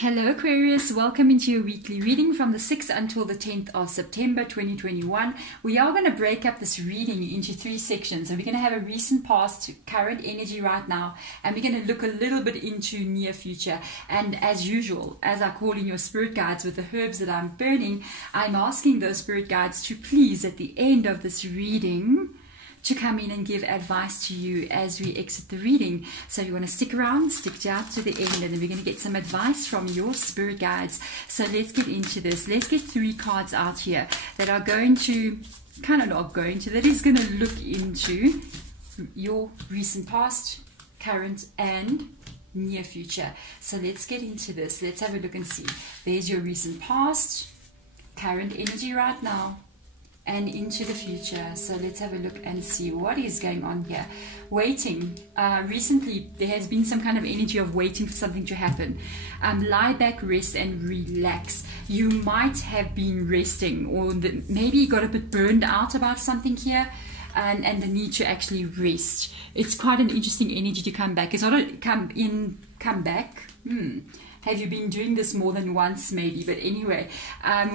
Hello Aquarius, welcome into your weekly reading from the 6th until the 10th of September 2021. We are going to break up this reading into 3 sections. So we're going to have a recent past, current energy right now, and we're going to look a little bit into near future. And as usual, as I call in your spirit guides with the herbs that I'm burning, I'm asking those spirit guides to please at the end of this reading to come in and give advice to you as we exit the reading. So you want to stick around, stick out to the end, and then we're going to get some advice from your spirit guides. So let's get into this. Let's get 3 cards out here that are going to, that is going to look into your recent past, current, and near future. So let's get into this. Let's have a look and see. There's your recent past, current energy right now, and into the future. So let's have a look and see what is going on here. Waiting. Recently, there has been some kind of energy of waiting for something to happen. Lie back, rest, and relax. You might have been resting, or maybe you got a bit burned out about something here, and the need to actually rest. It's quite an interesting energy to come back. It's not a come back. Have you been doing this more than once maybe? But anyway,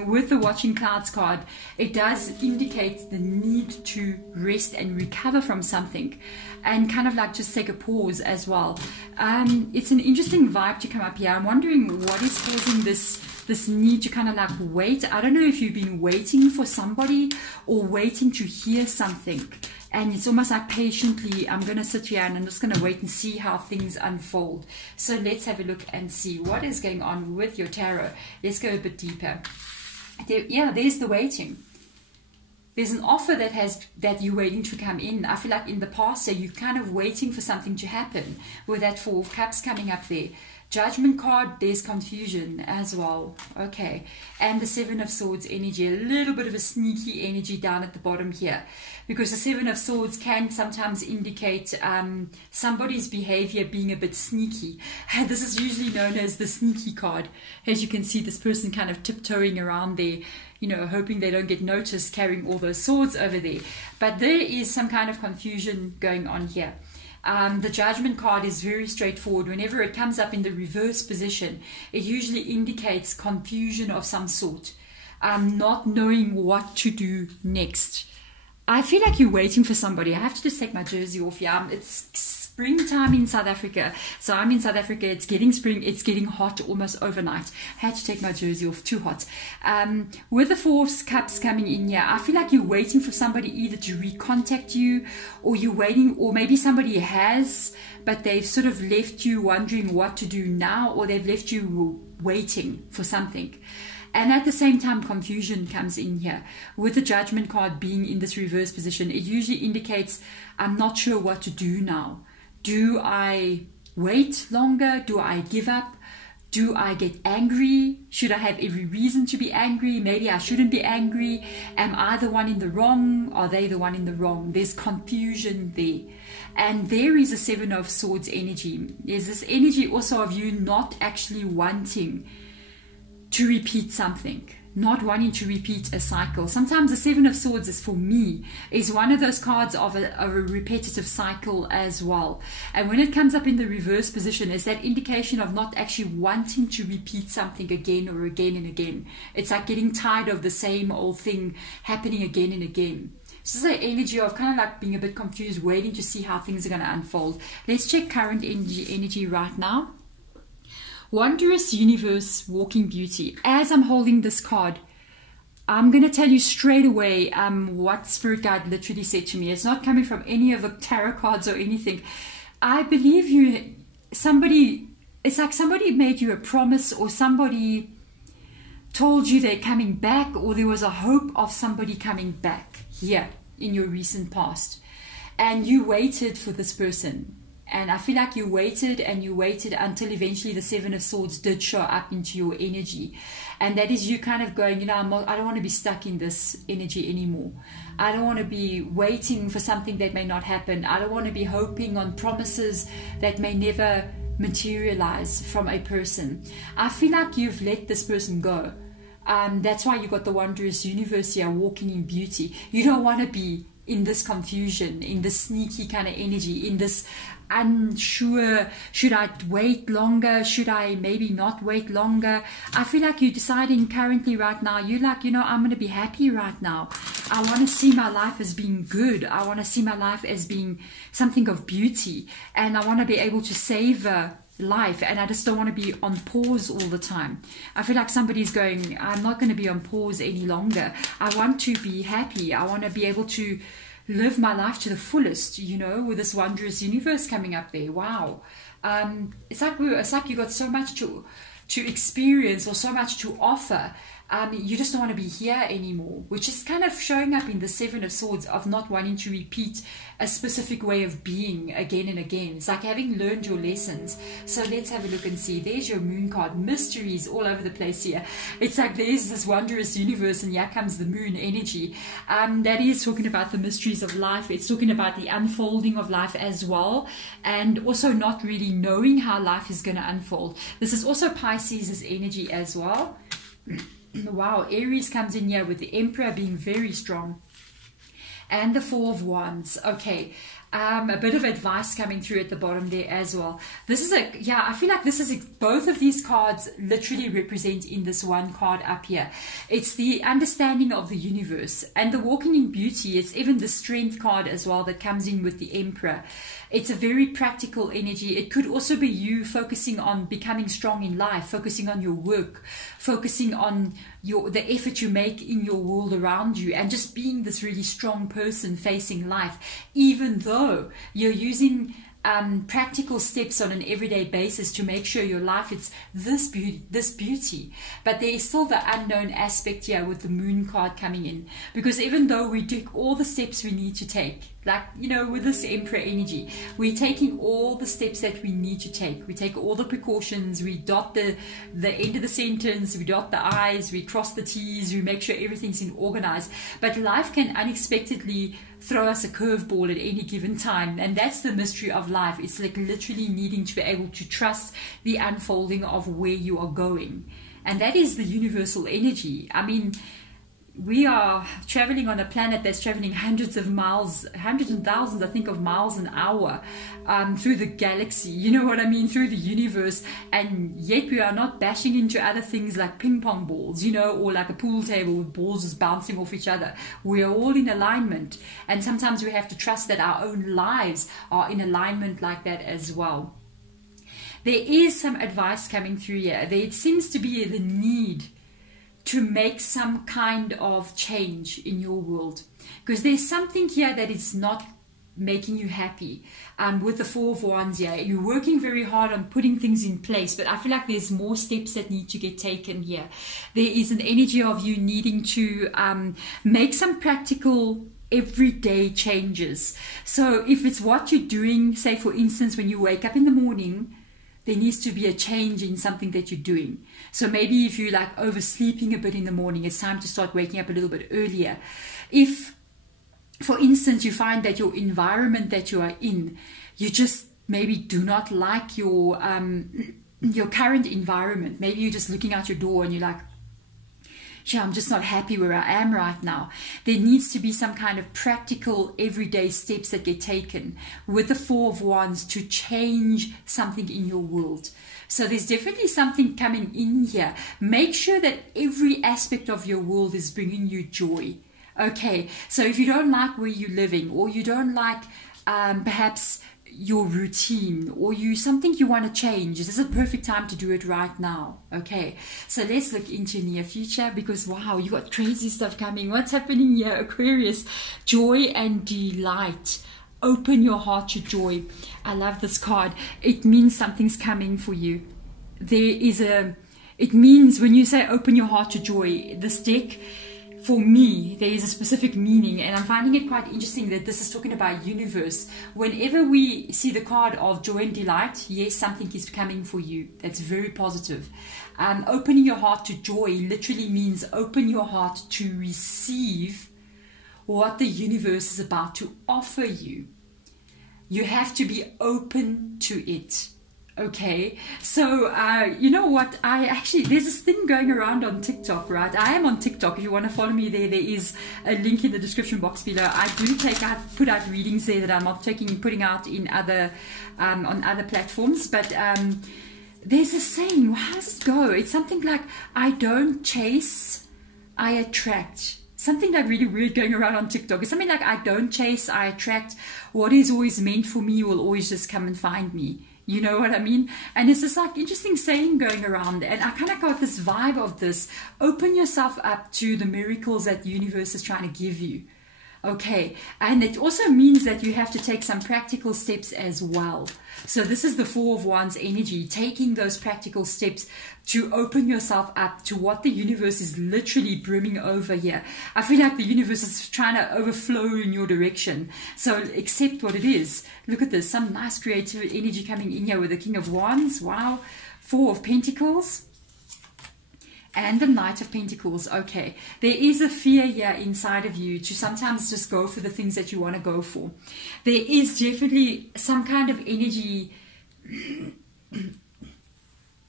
with the watching clouds card, it does indicate the need to rest and recover from something, and kind of like just take a pause as well. It's an interesting vibe to come up here. I'm wondering what is causing this need to kind of like wait. I don't know if you've been waiting for somebody or waiting to hear something. And it's almost like patiently, I'm going to sit here and I'm just going to wait and see how things unfold. So let's have a look and see what is going on with your tarot. Let's go a bit deeper. There's the waiting. There's an offer that you're waiting to come in. I feel like in the past, so you're kind of waiting for something to happen. With that 4 of Cups coming up there. Judgment card, there's confusion as well. Okay. And the 7 of Swords energy, a little bit of a sneaky energy down at the bottom here. Because the 7 of Swords can sometimes indicate somebody's behavior being a bit sneaky. This is usually known as the sneaky card. As you can see, this person kind of tiptoeing around there, you know, hoping they don't get noticed carrying all those swords over there. But there is some kind of confusion going on here. The Judgment card is very straightforward. Whenever it comes up in the reverse position, it usually indicates confusion of some sort, not knowing what to do next. I feel like you're waiting for somebody. I have to just take my jersey off here. It's springtime in South Africa. So I'm in South Africa. It's getting spring. It's getting hot almost overnight. I had to take my jersey off. Too hot. With the 4 of Cups coming in here, I feel like you're waiting for somebody either to recontact you, or you're waiting, or maybe somebody has, but they've sort of left you wondering what to do now, or they've left you waiting for something. And at the same time, confusion comes in here. With the Judgment card being in this reverse position, it usually indicates, I'm not sure what to do now. Do I wait longer? Do I give up? Do I get angry? Should I have every reason to be angry? Maybe I shouldn't be angry. Am I the one in the wrong? Are they the one in the wrong? There's confusion there. And there is a 7 of Swords energy. There's this energy also of you not actually wanting to repeat something, not wanting to repeat a cycle. Sometimes the 7 of Swords is, for me, is one of those cards of a repetitive cycle as well. And when it comes up in the reverse position, it's that indication of not actually wanting to repeat something again or again and again. It's like getting tired of the same old thing happening again and again. So this is an energy of kind of like being a bit confused, waiting to see how things are going to unfold. Let's check current energy right now. Wondrous Universe, Walking Beauty. As I'm holding this card, I'm going to tell you straight away what Spirit Guide literally said to me. It's not coming from any of the tarot cards or anything. I believe it's like somebody made you a promise, or somebody told you they're coming back, or there was a hope of somebody coming back here in your recent past. And you waited for this person. And I feel like you waited and you waited until eventually the 7 of Swords did show up into your energy. And that is you kind of going, you know, I don't want to be stuck in this energy anymore. I don't want to be waiting for something that may not happen. I don't want to be hoping on promises that may never materialize from a person. I feel like you've let this person go. That's why you got the Wondrous Universe here, Walking in Beauty. You don't want to be in this confusion, in this sneaky kind of energy, in this unsure, should I wait longer, should I maybe not wait longer? I feel like you're deciding currently right now, you're like, you know, I'm going to be happy right now. I want to see my life as being good. I want to see my life as being something of beauty, and I want to be able to savor life, and I just don't want to be on pause all the time. I feel like somebody's going, I'm not going to be on pause any longer. I want to be happy. I want to be able to live my life to the fullest, you know, with this wondrous universe coming up there. Wow. It's like you got so much to experience, or so much to offer. You just don't want to be here anymore, which is kind of showing up in the Seven of Swords, of not wanting to repeat a specific way of being again and again. It's like having learned your lessons. So let's have a look and see. There's your moon card. Mysteries all over the place here. It's like there's this wondrous universe, and here comes the moon energy. That is talking about the mysteries of life. It's talking about the unfolding of life as well, and also not really knowing how life is going to unfold. This is also Pisces' energy as well. Wow, Aries comes in here with the Emperor being very strong, and the Four of Wands. Okay, a bit of advice coming through at the bottom there as well. This is I feel like this is both of these cards literally represent in this one card up here. It's the understanding of the universe and the walking in beauty. It's even the Strength card as well that comes in with the Emperor. It's a very practical energy. It could also be you focusing on becoming strong in life, focusing on your work, focusing on the effort you make in your world around you, and just being this really strong person facing life, even though you're using practical steps on an everyday basis to make sure your life is this beauty. But there is still the unknown aspect here with the Moon card coming in, because even though we take all the steps we need to take, like, you know, with this Emperor energy, we're taking all the steps that we need to take. We take all the precautions, we dot the end of the sentence, we dot the I's, we cross the T's, we make sure everything's organized. But life can unexpectedly throw us a curveball at any given time, and that's the mystery of life. It's like literally needing to be able to trust the unfolding of where you are going, and that is the universal energy. I mean, we are traveling on a planet that's traveling hundreds of miles, hundreds and thousands, I think, of miles an hour through the galaxy, you know what I mean, through the universe, and yet we are not bashing into other things like ping pong balls, you know, or like a pool table with balls just bouncing off each other. We are all in alignment, and sometimes we have to trust that our own lives are in alignment like that as well. There is some advice coming through here. There seems to be the need to make some kind of change in your world, because there's something here that is not making you happy. With the Four of Wands here, you're working very hard on putting things in place, but I feel like there's more steps that need to get taken here. There is an energy of you needing to make some practical everyday changes. So if it's what you're doing, say for instance, when you wake up in the morning, there needs to be a change in something that you're doing. So maybe if you're like oversleeping a bit in the morning, it's time to start waking up a little bit earlier. If, for instance, you find that your environment that you are in, you just maybe do not like your current environment. Maybe you're just looking out your door and you're like, yeah, I'm just not happy where I am right now. There needs to be some kind of practical everyday steps that get taken with the Four of Wands to change something in your world. So there's definitely something coming in here. Make sure that every aspect of your world is bringing you joy. Okay, so if you don't like where you're living, or you don't like perhaps your routine, or something you want to change, this is a perfect time to do it right now. Okay, so let's look into near future, because wow, you got crazy stuff coming. What's happening here, Aquarius? Joy and delight. Open your heart to joy. I love this card. It means something's coming for you. It means when you say open your heart to joy, this deck, for me, there is a specific meaning, and I'm finding it quite interesting that this is talking about universe. Whenever we see the card of joy and delight, yes, something is coming for you. That's very positive. Opening your heart to joy literally means open your heart to receive what the universe is about to offer you. You have to be open to it. Okay, so you know what? There's this thing going around on TikTok, right? I am on TikTok. If you want to follow me there, there is a link in the description box below. I do put out readings there that I'm not putting out in other on other platforms. But there's a saying. How does it go? It's something like, "I don't chase, I attract." Something like really weird going around on TikTok. It's something like, "I don't chase, I attract. What is always meant for me will always just come and find me." You know what I mean? And it's this like interesting saying going around. And I kind of got this vibe of this. Open yourself up to the miracles that the universe is trying to give you. Okay. And it also means that you have to take some practical steps as well. So this is the Four of Wands energy, taking those practical steps to open yourself up to what the universe is literally brimming over here. I feel like the universe is trying to overflow in your direction. So accept what it is. Look at this, some nice creative energy coming in here with the King of Wands. Wow. Four of Pentacles. And the Knight of Pentacles. Okay, there is a fear here inside of you to sometimes just go for the things that you want to go for. There is definitely some kind of energy.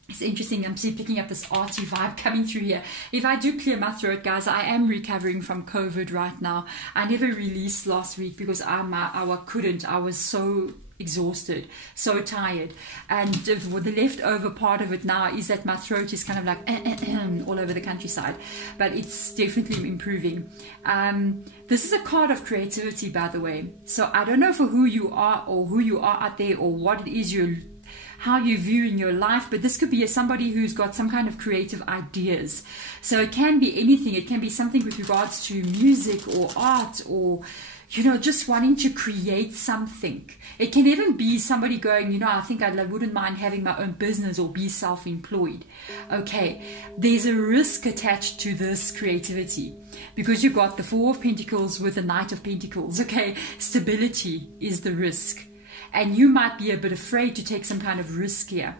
It's interesting. I'm picking up this arty vibe coming through here. If I do clear my throat, guys, I am recovering from COVID right now. I never released last week because I couldn't. I was so exhausted, so tired, and the leftover part of it now is that my throat is kind of like all over the countryside, but it's definitely improving. This is a card of creativity, by the way, so I don't know for who you are or who you are out there or what it is how you view in your life, but this could be somebody who's got some kind of creative ideas. So it can be anything. It can be something with regards to music or art or just wanting to create something. It can even be somebody going, I think I wouldn't mind having my own business or be self-employed. Okay, there's a risk attached to this creativity because you've got the Four of Pentacles with the Knight of Pentacles. Okay, stability is the risk. And you might be a bit afraid to take some kind of risk here.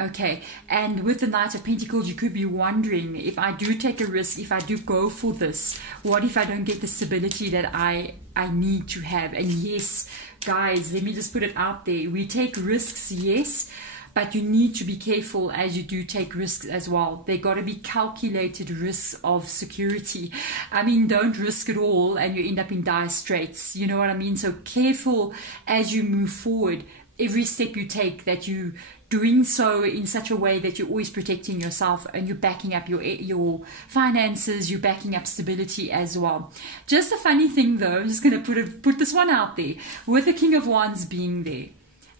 Okay, and with the Knight of Pentacles, you could be wondering, if I do take a risk, if I do go for this, what if I don't get the stability that I need to have? And yes, guys, let me just put it out there. We take risks, yes, but you need to be careful as you do take risks as well. They got to be calculated risks of security. I mean, don't risk it all and you end up in dire straits. You know what I mean? So careful as you move forward. Every step you take, that you doing so in such a way that you're always protecting yourself and you're backing up your finances, you're backing up stability as well. Just a funny thing though, I'm just going to put this one out there, with the King of Wands being there.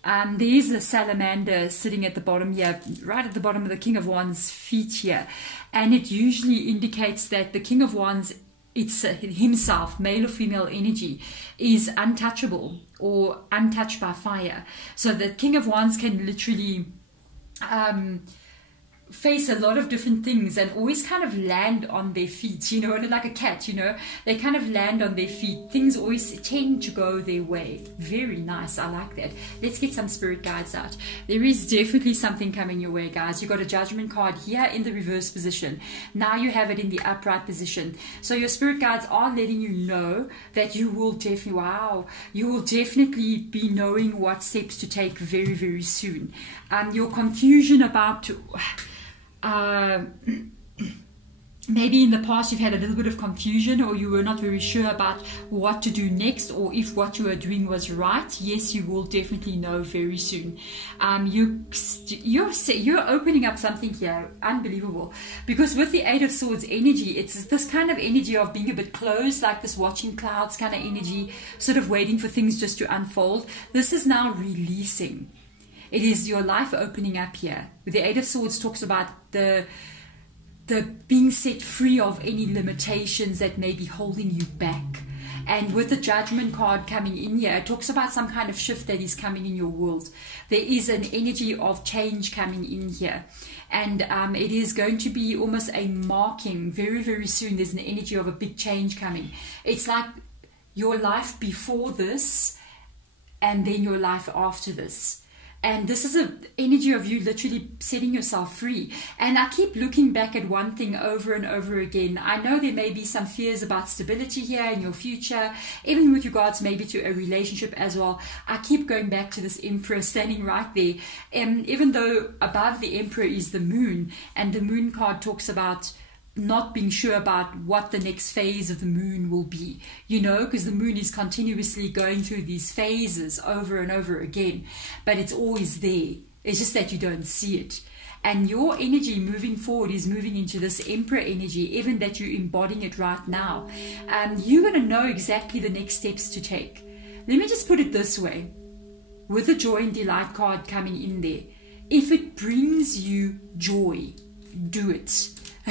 There is a salamander sitting at the bottom here, right at the bottom of the King of Wands' feet here. And it usually indicates that the King of Wands, it's himself, male or female energy, is untouchable or untouched by fire. So the King of Wands can literally face a lot of different things and always kind of land on their feet, like a cat, they kind of land on their feet. Things always tend to go their way. Very nice. I like that. Let's get some spirit guides out. There is definitely something coming your way, guys. You got a Judgment card here in the reverse position. Now you have it in the upright position. So your spirit guides are letting you know that you will definitely be knowing what steps to take very, very soon. Your confusion about maybe in the past you've had a little bit of confusion, or you were not very sure about what to do next, or if what you were doing was right. Yes, you will definitely know very soon. You're opening up something here unbelievable, because with the Eight of Swords energy, it's this kind of energy of being a bit closed, like this watching clouds kind of energy, sort of waiting for things just to unfold. This is now releasing. It is your life opening up here. The Eight of Swords talks about the being set free of any limitations that may be holding you back. And with the Judgment card coming in here, it talks about some kind of shift that is coming in your world. There is an energy of change coming in here. And it is going to be almost a marking very, very soon. There's an energy of a big change coming. It's like your life before this and then your life after this. And this is an energy of you literally setting yourself free. And I keep looking back at one thing over and over again. I know there may be some fears about stability here in your future, even with regards maybe to a relationship as well. I keep going back to this Emperor standing right there. Even though above the Emperor is the moon, and the moon card talks about not being sure about what the next phase of the moon will be, you know, because the moon is continuously going through these phases over and over again, but it's always there. It's just that you don't see it. And your energy moving forward is moving into this Emperor energy, even that you're embodying it right now. You're going to know exactly the next steps to take. Let me just put it this way, with the joy and delight card coming in there. If it brings you joy, do it.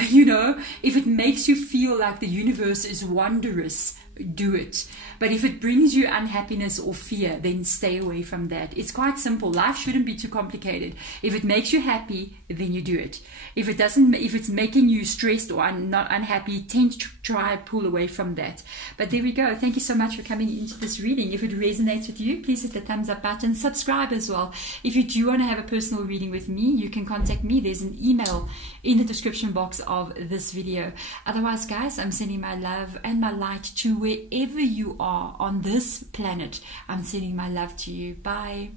You know, if it makes you feel like the universe is wondrous, do it. But if it brings you unhappiness or fear, then stay away from that. It's quite simple. Life shouldn't be too complicated. If it makes you happy, then you do it. If it doesn't, if it's making you stressed or not unhappy, tend to try and pull away from that. But there we go. Thank you so much for coming into this reading. If it resonates with you, please hit the thumbs up button. Subscribe as well. If you do want to have a personal reading with me, you can contact me. There's an email in the description box of this video. Otherwise, guys, I'm sending my love and my light to wherever you are on this planet. I'm sending my love to you. Bye.